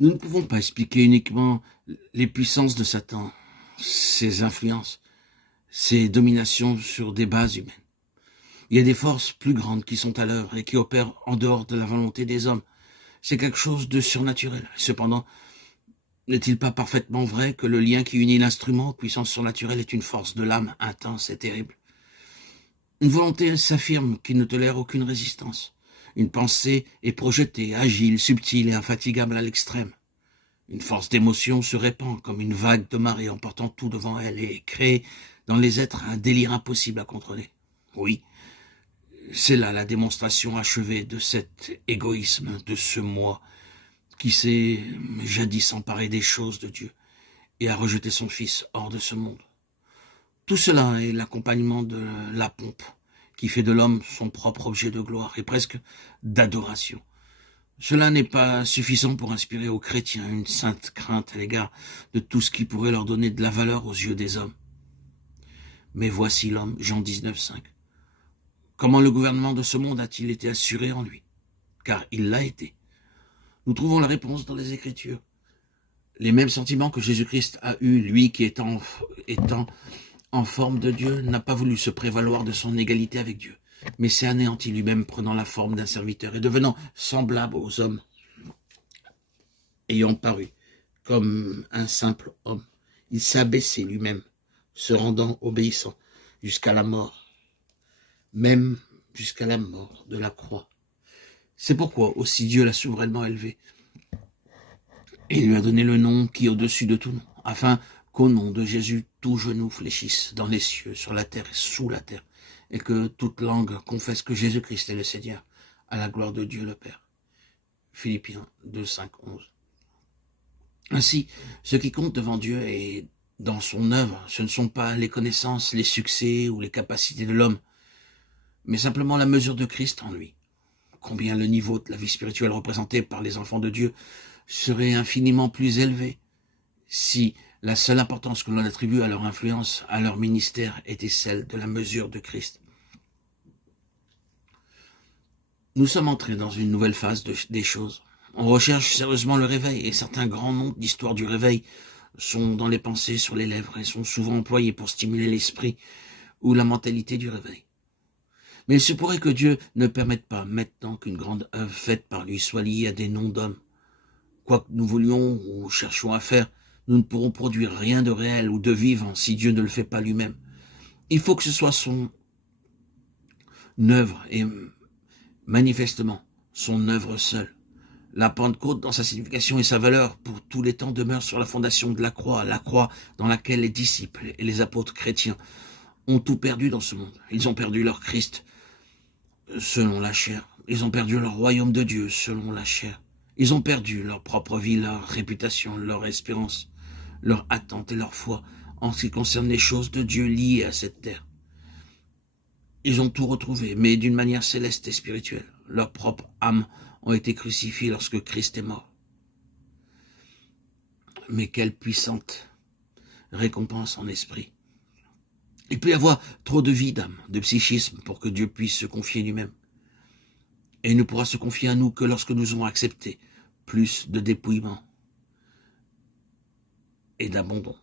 Nous ne pouvons pas expliquer uniquement les puissances de Satan, ses influences, ses dominations sur des bases humaines. Il y a des forces plus grandes qui sont à l'œuvre et qui opèrent en dehors de la volonté des hommes. C'est quelque chose de surnaturel. Cependant, n'est-il pas parfaitement vrai que le lien qui unit l'instrument aux puissances surnaturelles est une force de l'âme intense et terrible? Une volonté s'affirme qui ne tolère aucune résistance. Une pensée est projetée, agile, subtile et infatigable à l'extrême. Une force d'émotion se répand comme une vague de marée emportant tout devant elle et crée dans les êtres un délire impossible à contrôler. Oui, c'est là la démonstration achevée de cet égoïsme, de ce moi qui s'est jadis emparé des choses de Dieu et a rejeté son Fils hors de ce monde. Tout cela est l'accompagnement de la pompe qui fait de l'homme son propre objet de gloire et presque d'adoration. Cela n'est pas suffisant pour inspirer aux chrétiens une sainte crainte à l'égard de tout ce qui pourrait leur donner de la valeur aux yeux des hommes. Mais voici l'homme, Jean 19,5. Comment le gouvernement de ce monde a-t-il été assuré en lui? Car il l'a été. Nous trouvons la réponse dans les Écritures. Les mêmes sentiments que Jésus-Christ a eus, lui qui étant en forme de Dieu, n'a pas voulu se prévaloir de son égalité avec Dieu, mais s'est anéanti lui-même, prenant la forme d'un serviteur et devenant semblable aux hommes, ayant paru comme un simple homme. Il s'est abaissé lui-même, se rendant obéissant jusqu'à la mort, même jusqu'à la mort de la croix. C'est pourquoi aussi Dieu l'a souverainement élevé et lui a donné le nom qui est au-dessus de tout nom, afin qu'au nom de Jésus, tout genou fléchisse dans les cieux, sur la terre et sous la terre, et que toute langue confesse que Jésus-Christ est le Seigneur, à la gloire de Dieu le Père. Philippiens 2, 5, 11. Ainsi, ce qui compte devant Dieu et dans son œuvre, ce ne sont pas les connaissances, les succès ou les capacités de l'homme, mais simplement la mesure de Christ en lui. Combien le niveau de la vie spirituelle représentée par les enfants de Dieu serait infiniment plus élevé si la seule importance que l'on attribue à leur influence, à leur ministère, était celle de la mesure de Christ. Nous sommes entrés dans une nouvelle phase des choses. On recherche sérieusement le réveil, et certains grands noms d'histoire du réveil sont dans les pensées, sur les lèvres, et sont souvent employés pour stimuler l'esprit ou la mentalité du réveil. Mais il se pourrait que Dieu ne permette pas, maintenant qu'une grande œuvre faite par lui soit liée à des noms d'hommes. Quoi que nous voulions ou cherchions à faire, nous ne pourrons produire rien de réel ou de vivant si Dieu ne le fait pas lui-même. Il faut que ce soit son œuvre, et manifestement son œuvre seule. La Pentecôte, dans sa signification et sa valeur pour tous les temps, demeure sur la fondation de la croix dans laquelle les disciples et les apôtres chrétiens ont tout perdu dans ce monde. Ils ont perdu leur Christ selon la chair. Ils ont perdu leur royaume de Dieu selon la chair. Ils ont perdu leur propre vie, leur réputation, leur espérance, leur attente et leur foi en ce qui concerne les choses de Dieu liées à cette terre. Ils ont tout retrouvé, mais d'une manière céleste et spirituelle. Leurs propres âmes ont été crucifiées lorsque Christ est mort. Mais quelle puissante récompense en esprit. Il peut y avoir trop de vie d'âme, de psychisme, pour que Dieu puisse se confier lui-même. Et il ne pourra se confier à nous que lorsque nous aurons accepté plus de dépouillement et d'abandon.